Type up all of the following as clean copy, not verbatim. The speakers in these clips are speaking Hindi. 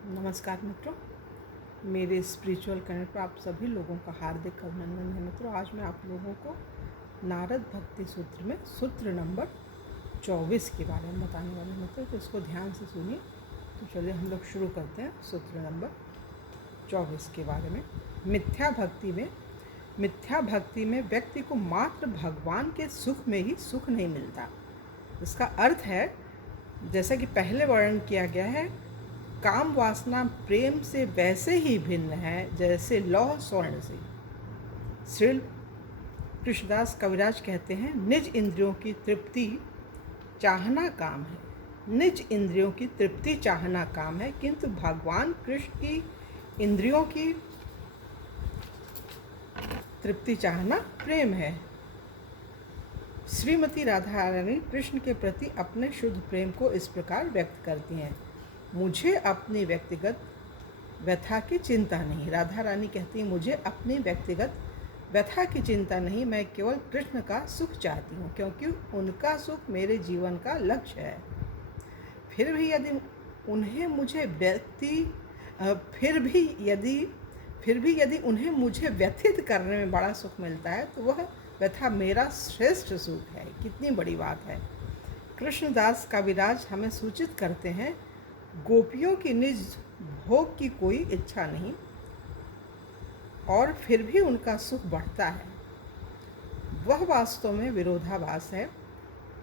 नमस्कार मित्रों, मेरे स्पिरिचुअल कनेक्ट पर आप सभी लोगों का हार्दिक अभिनंदन है। मित्रों, आज मैं आप लोगों को नारद भक्ति सूत्र में सूत्र नंबर 24 के बारे में बताने वाले मित्रों, तो इसको ध्यान से सुनिए। तो चलिए हम लोग शुरू करते हैं सूत्र नंबर 24 के बारे में। मिथ्या भक्ति में व्यक्ति को मात्र भगवान के सुख में ही सुख नहीं मिलता। इसका अर्थ है, जैसा कि पहले वर्णन किया गया है, काम वासना प्रेम से वैसे ही भिन्न है जैसे लौह स्वर्ण से। श्री कृष्णदास कविराज कहते हैं, निज इंद्रियों की तृप्ति चाहना काम है, निज इंद्रियों की तृप्ति चाहना काम है, किंतु भगवान कृष्ण की इंद्रियों की तृप्ति चाहना प्रेम है। श्रीमती राधा रानी कृष्ण के प्रति अपने शुद्ध प्रेम को इस प्रकार व्यक्त करती हैं, मुझे अपनी व्यक्तिगत व्यथा की चिंता नहीं। राधा रानी कहती हैं, मुझे अपनी व्यक्तिगत व्यथा की चिंता नहीं, मैं केवल कृष्ण का सुख चाहती हूँ, क्योंकि उनका सुख मेरे जीवन का लक्ष्य है। फिर भी यदि उन्हें मुझे व्यथित करने में बड़ा सुख मिलता है, तो वह व्यथा मेरा श्रेष्ठ सुख है। कितनी बड़ी बात है। कृष्णदास कविराज हमें सूचित करते हैं, गोपियों की निज भोग की कोई इच्छा नहीं और फिर भी उनका सुख बढ़ता है। वह वास्तव में विरोधाभास है।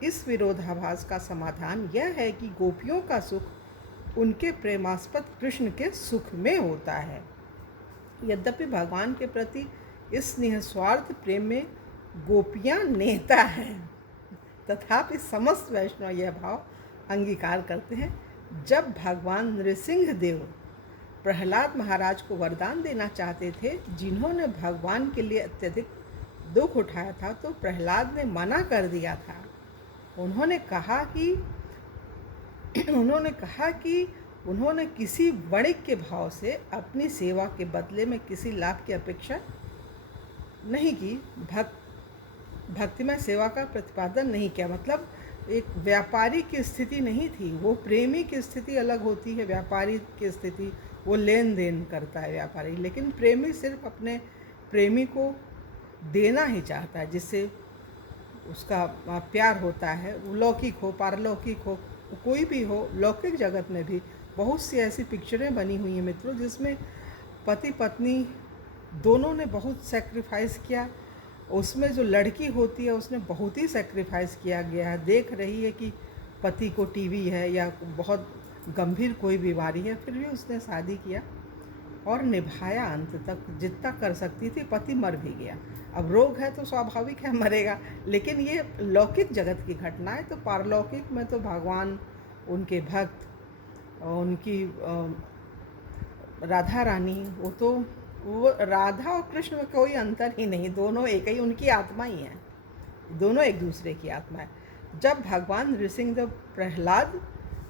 इस विरोधाभास का समाधान यह है कि गोपियों का सुख उनके प्रेमास्पद कृष्ण के सुख में होता है। यद्यपि भगवान के प्रति इस निस्वार्थ प्रेम में गोपियां नेता हैं, तथापि समस्त वैष्णव यह भाव अंगीकार करते हैं। जब भगवान नृसिंह देव प्रहलाद महाराज को वरदान देना चाहते थे, जिन्होंने भगवान के लिए अत्यधिक दुख उठाया था, तो प्रहलाद ने मना कर दिया था। उन्होंने कहा कि उन्होंने किसी वणिक के भाव से अपनी सेवा के बदले में किसी लाभ की अपेक्षा नहीं की, भक्तिमय सेवा का प्रतिपादन नहीं किया। मतलब एक व्यापारी की स्थिति नहीं थी, वो प्रेमी की स्थिति अलग होती है। व्यापारी की स्थिति वो लेन देन करता है व्यापारी, लेकिन प्रेमी सिर्फ अपने प्रेमी को देना ही चाहता है, जिससे उसका प्यार होता है। वो लौकिक हो पारलौकिक हो, कोई भी हो, लौकिक जगत में भी बहुत सी ऐसी पिक्चरें बनी हुई हैं मित्रों, जिसमें पति पत्नी दोनों ने बहुत सेक्रीफाइस किया। उसमें जो लड़की होती है उसने बहुत ही सेक्रीफाइस किया गया है। देख रही है कि पति को टीबी है या बहुत गंभीर कोई बीमारी है, फिर भी उसने शादी किया और निभाया अंत तक, जितना कर सकती थी। पति मर भी गया, अब रोग है तो स्वाभाविक है मरेगा, लेकिन ये लौकिक जगत की घटना है। तो पारलौकिक में तो भगवान, उनके भक्त, उनकी राधा रानी, वो राधा और कृष्ण में कोई अंतर ही नहीं, दोनों एक ही, उनकी आत्मा ही है, दोनों एक दूसरे की आत्मा है। जब भगवान नृसिंहदेव प्रहलाद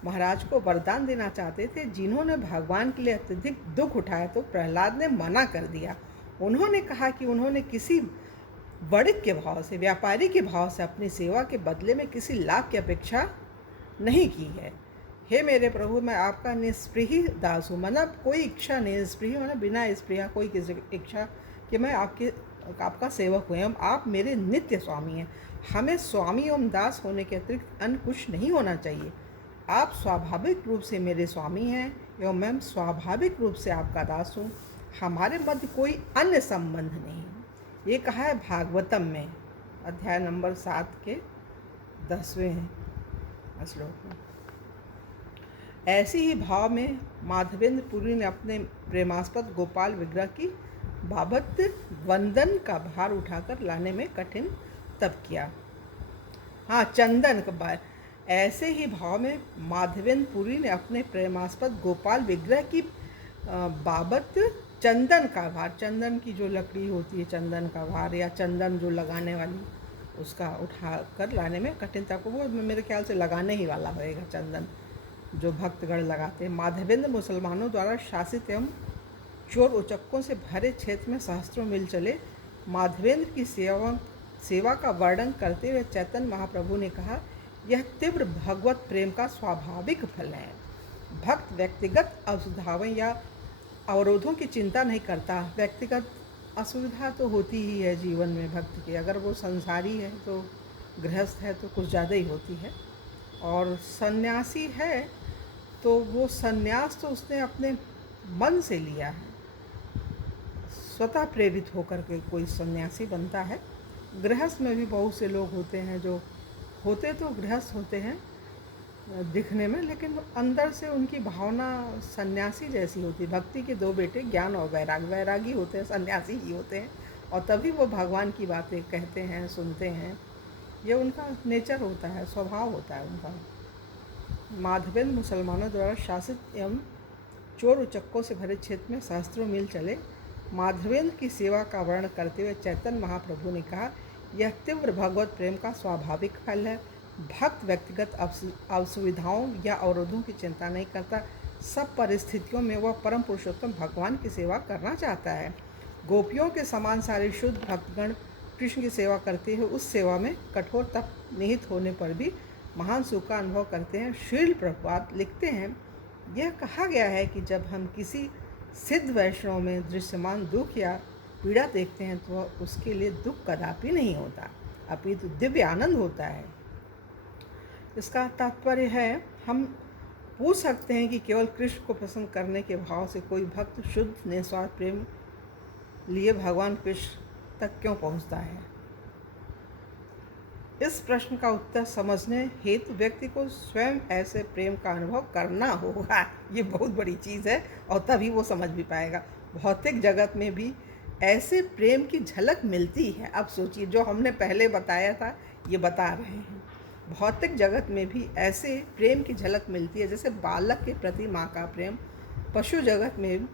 महाराज को वरदान देना चाहते थे, जिन्होंने भगवान के लिए अत्यधिक दुख उठाया, तो प्रहलाद ने मना कर दिया। उन्होंने कहा कि उन्होंने किसी वणिक के भाव से, व्यापारी के भाव से अपनी सेवा के बदले में किसी लाभ की अपेक्षा नहीं की है। हे मेरे प्रभु, मैं आपका निष्प्रिय दास हूँ। मतलब कोई इच्छा नहीं, निष्प्रिय मतलब बिना स्प्रिया, कोई किसी इच्छा कि मैं आपका सेवक हूँ एवं आप मेरे नित्य स्वामी हैं। हमें स्वामी एवं दास होने के अतिरिक्त अन्य कुछ नहीं होना चाहिए। आप स्वाभाविक रूप से मेरे स्वामी हैं एवं मैं स्वाभाविक रूप से आपका दास हूँ। हमारे मध्य कोई अन्य संबंध नहीं। ये कहा है भागवतम में, अध्याय नंबर 7 के 10वें श्लोक में। ऐसी ही भाव में माधवेंद्र पुरी ने अपने प्रेमास्पद गोपाल विग्रह की बाबत वंदन का भार उठाकर लाने में कठिन तप किया। हाँ, चंदन का भार। ऐसे ही भाव में माधवेंद्र पुरी ने अपने प्रेमास्पद गोपाल विग्रह की बाबत चंदन का भार, चंदन की जो लकड़ी होती है, चंदन का भार या चंदन जो लगाने वाली, उसका उठाकर लाने में कठिन तप। वो मेरे ख्याल से लगाने ही वाला होएगा चंदन, जो भक्तगण लगाते हैं। माधवेंद्र मुसलमानों द्वारा शासित एवं चोर उचक्कों से भरे क्षेत्र में सहस्त्रों मील चले। माधवेंद्र की सेवा का वर्णन करते हुए चैतन्य महाप्रभु ने कहा, यह तीव्र भगवत प्रेम का स्वाभाविक फल है। भक्त व्यक्तिगत असुविधाओं या अवरोधों की चिंता नहीं करता। व्यक्तिगत असुविधा तो होती ही है जीवन में भक्त की, अगर वो संसारी है तो गृहस्थ है तो कुछ ज़्यादा ही होती है, और सन्यासी है तो वो सन्यास तो उसने अपने मन से लिया है, स्वतः प्रेरित होकर के कोई सन्यासी बनता है। गृहस्थ में भी बहुत से लोग होते हैं जो होते तो गृहस्थ होते हैं दिखने में, लेकिन अंदर से उनकी भावना सन्यासी जैसी होती है। भक्ति के दो बेटे ज्ञान और वैराग, वैरागी होते हैं, सन्यासी ही होते हैं, और तभी वो भगवान की बातें कहते हैं, सुनते हैं। ये उनका नेचर होता है, स्वभाव होता है उनका। माधवेंद्र मुसलमानों द्वारा शासित एवं चोर उचक्कों से भरे क्षेत्र में सहस्त्रों मील चले। माधवेंद्र की सेवा का वर्णन करते हुए चैतन्य महाप्रभु ने कहा, यह तीव्र भगवत प्रेम का स्वाभाविक फल है। भक्त व्यक्तिगत असुविधाओं या अवरोधों की चिंता नहीं करता। सब परिस्थितियों में वह परम पुरुषोत्तम भगवान की सेवा करना चाहता है। गोपियों के समान सारे शुद्ध भक्तगण कृष्ण की सेवा करते हैं। उस सेवा में कठोर तप निहित होने पर भी महान सुख का अनुभव करते हैं। श्रील प्रभुपाद लिखते हैं, यह कहा गया है कि जब हम किसी सिद्ध वैष्णव में दृश्यमान दुख या पीड़ा देखते हैं तो वह उसके लिए दुख कदापि नहीं होता, अपितु दिव्य आनंद होता है। इसका तात्पर्य है, हम पूछ सकते हैं कि केवल कृष्ण को प्रसन्न करने के भाव से कोई भक्त शुद्ध निस्वार्थ प्रेम लिए भगवान कृष्ण तक क्यों पहुंचता है। इस प्रश्न का उत्तर समझने हेतु व्यक्ति को स्वयं ऐसे प्रेम का अनुभव करना होगा। ये बहुत बड़ी चीज़ है, और तभी वो समझ भी पाएगा। भौतिक जगत में भी ऐसे प्रेम की झलक मिलती है। अब सोचिए, जो हमने पहले बताया था ये बता रहे हैं। भौतिक जगत में भी ऐसे प्रेम की झलक मिलती है, जैसे बालक के प्रति माँ का प्रेम। पशु जगत में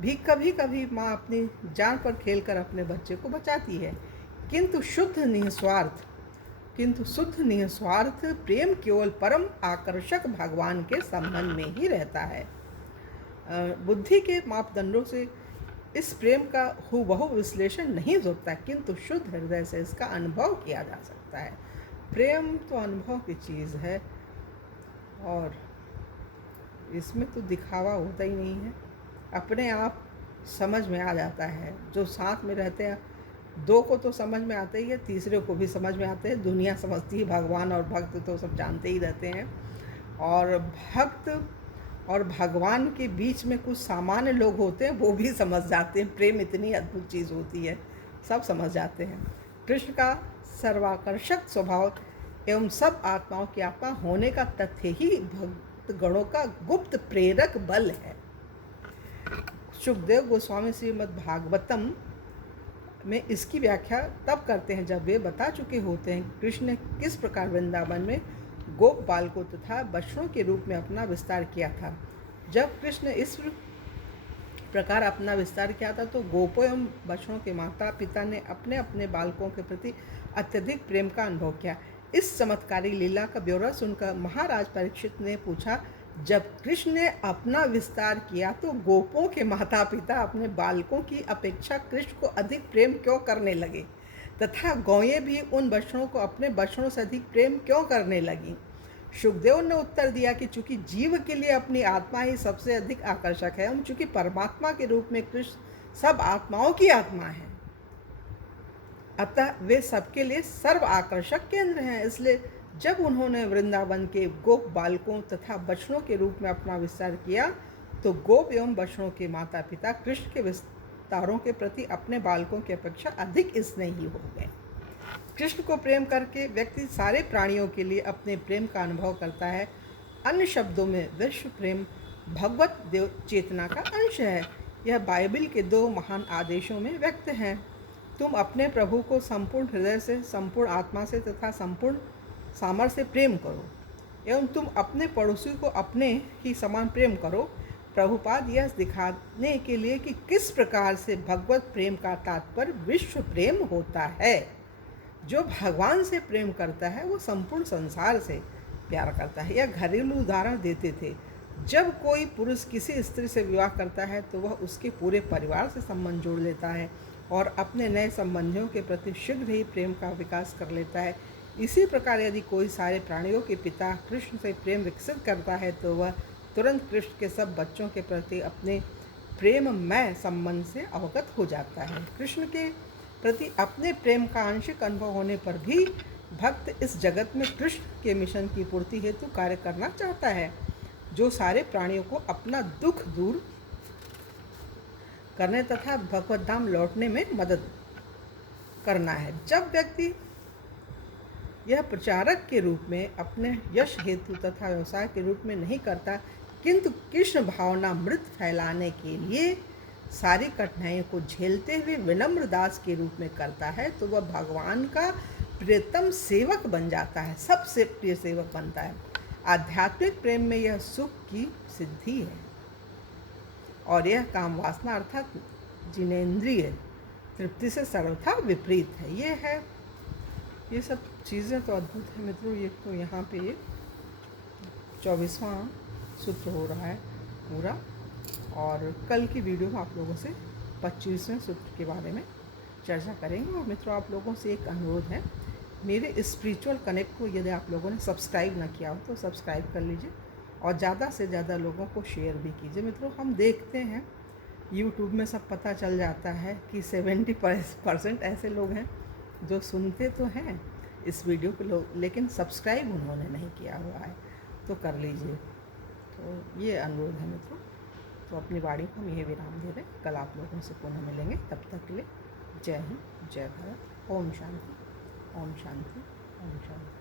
भी कभी कभी माँ अपनी जान पर खेलकर अपने बच्चे को बचाती है, किंतु शुद्ध निस्वार्थ प्रेम केवल परम आकर्षक भगवान के संबंध में ही रहता है। बुद्धि के मापदंडों से इस प्रेम का हूबहू विश्लेषण नहीं होता, किंतु शुद्ध हृदय से इसका अनुभव किया जा सकता है। प्रेम तो अनुभव की चीज़ है, और इसमें तो दिखावा होता ही नहीं है, अपने आप समझ में आ जाता है। जो साथ में रहते हैं, दो को तो समझ में आता ही है, तीसरे को भी समझ में आते हैं। दुनिया समझती है, भगवान और भक्त तो सब जानते ही रहते हैं। और भक्त और भगवान के बीच में कुछ सामान्य लोग होते हैं, वो भी समझ जाते हैं। प्रेम इतनी अद्भुत चीज़ होती है, सब समझ जाते हैं। कृष्ण का सर्वाकर्षक स्वभाव एवं सब आत्माओं की आत्मा होने का तथ्य ही भक्त गणों का गुप्त प्रेरक बल है। सुखदेव गोस्वामी श्रीमद् भागवतम में इसकी व्याख्या तब करते हैं जब वे बता चुके होते हैं कृष्ण ने किस प्रकार वृंदावन में गोप बालकों तथा बछड़ों के रूप में अपना विस्तार किया था। जब कृष्ण इस प्रकार अपना विस्तार किया था तो गोपों एवं बछड़ों के माता पिता ने अपने अपने बालकों के प्रति अत्यधिक प्रेम का अनुभव किया। इस चमत्कारी लीला का ब्यौरा सुनकर महाराज परीक्षित ने पूछा, जब कृष्ण ने अपना विस्तार किया तो गोपों के माता पिता अपने बालकों की अपेक्षा कृष्ण को अधिक प्रेम क्यों करने लगे, तथा गौएं भी उन बछड़ों को अपने बछड़ों से अधिक प्रेम क्यों करने लगी। सुखदेव ने उत्तर दिया कि चूंकि जीव के लिए अपनी आत्मा ही सबसे अधिक आकर्षक है, और चूंकि परमात्मा के रूप में कृष्ण सब आत्माओं की आत्मा है, अतः वे सबके लिए सर्व आकर्षक केंद्र हैं। इसलिए जब उन्होंने वृंदावन के गोप बालकों तथा बछड़ों के रूप में अपना विस्तार किया तो गोप एवं बछड़ों के माता पिता कृष्ण के विस्तारों के प्रति अपने बालकों की अपेक्षा अधिक स्नेही हो गए। कृष्ण को प्रेम करके व्यक्ति सारे प्राणियों के लिए अपने प्रेम का अनुभव करता है। अन्य शब्दों में विश्व प्रेम भगवत देव चेतना का अंश है। यह बाइबल के दो महान आदेशों में व्यक्त है। तुम अपने प्रभु को संपूर्ण हृदय से, संपूर्ण आत्मा से तथा संपूर्ण सामर्थ्य से प्रेम करो, एवं तुम अपने पड़ोसी को अपने ही समान प्रेम करो। प्रभुपाद यह दिखाने के लिए कि किस प्रकार से भगवत प्रेम का तात्पर्य विश्व प्रेम होता है। जो भगवान से प्रेम करता है वो संपूर्ण संसार से प्यार करता है। यह घरेलू उदाहरण देते थे, जब कोई पुरुष किसी स्त्री से विवाह करता है तो वह उसके पूरे परिवार से संबंध जोड़ लेता है और अपने नए संबंधियों के प्रति शीघ्र ही प्रेम का विकास कर लेता है। इसी प्रकार यदि कोई सारे प्राणियों के पिता कृष्ण से प्रेम विकसित करता है तो वह तुरंत कृष्ण के सब बच्चों के प्रति अपने प्रेममय संबंध से अवगत हो जाता है। कृष्ण के प्रति अपने प्रेम का आंशिक अनुभव होने पर भी भक्त इस जगत में कृष्ण के मिशन की पूर्ति हेतु कार्य करना चाहता है, जो सारे प्राणियों को अपना दुख दूर करने तथा भगवत धाम लौटने में मदद करना है। जब व्यक्ति यह प्रचारक के रूप में अपने यश हेतु तथा व्यवसाय के रूप में नहीं करता, किंतु कृष्ण भावना मृत फैलाने के लिए सारी कठिनाइयों को झेलते हुए विनम्र दास के रूप में करता है, तो वह भगवान का प्रियतम सेवक बन जाता है, सबसे प्रिय सेवक बनता है। आध्यात्मिक प्रेम में यह सुख की सिद्धि है और यह काम वासना अर्थात जिनेन्द्रिय तृप्ति से सर्वथा विपरीत है। ये सब चीज़ें तो अद्भुत है मित्रों। ये तो यहाँ पे ये 24वां सूत्र हो रहा है पूरा, और कल की वीडियो में आप लोगों से 25वें सूत्र के बारे में चर्चा करेंगे। और मित्रों, आप लोगों से एक अनुरोध है, मेरे स्पिरिचुअल कनेक्ट को यदि आप लोगों ने सब्सक्राइब ना किया हो तो सब्सक्राइब कर लीजिए और ज़्यादा से ज़्यादा लोगों को शेयर भी कीजिए। मित्रों, हम देखते हैं यूट्यूब में सब पता चल जाता है कि 70% ऐसे लोग हैं जो सुनते तो हैं इस वीडियो को लोग, लेकिन सब्सक्राइब उन्होंने नहीं किया हुआ है, तो कर लीजिए। तो ये अनुरोध है मित्रों। तो अपनी वाणी को हम यही विराम दे रहे हैं। कल आप लोगों से पुनः मिलेंगे, तब तक के लिए जय हिंद, जय भारत। ओम शांति, ओम शांति, ओम शांति।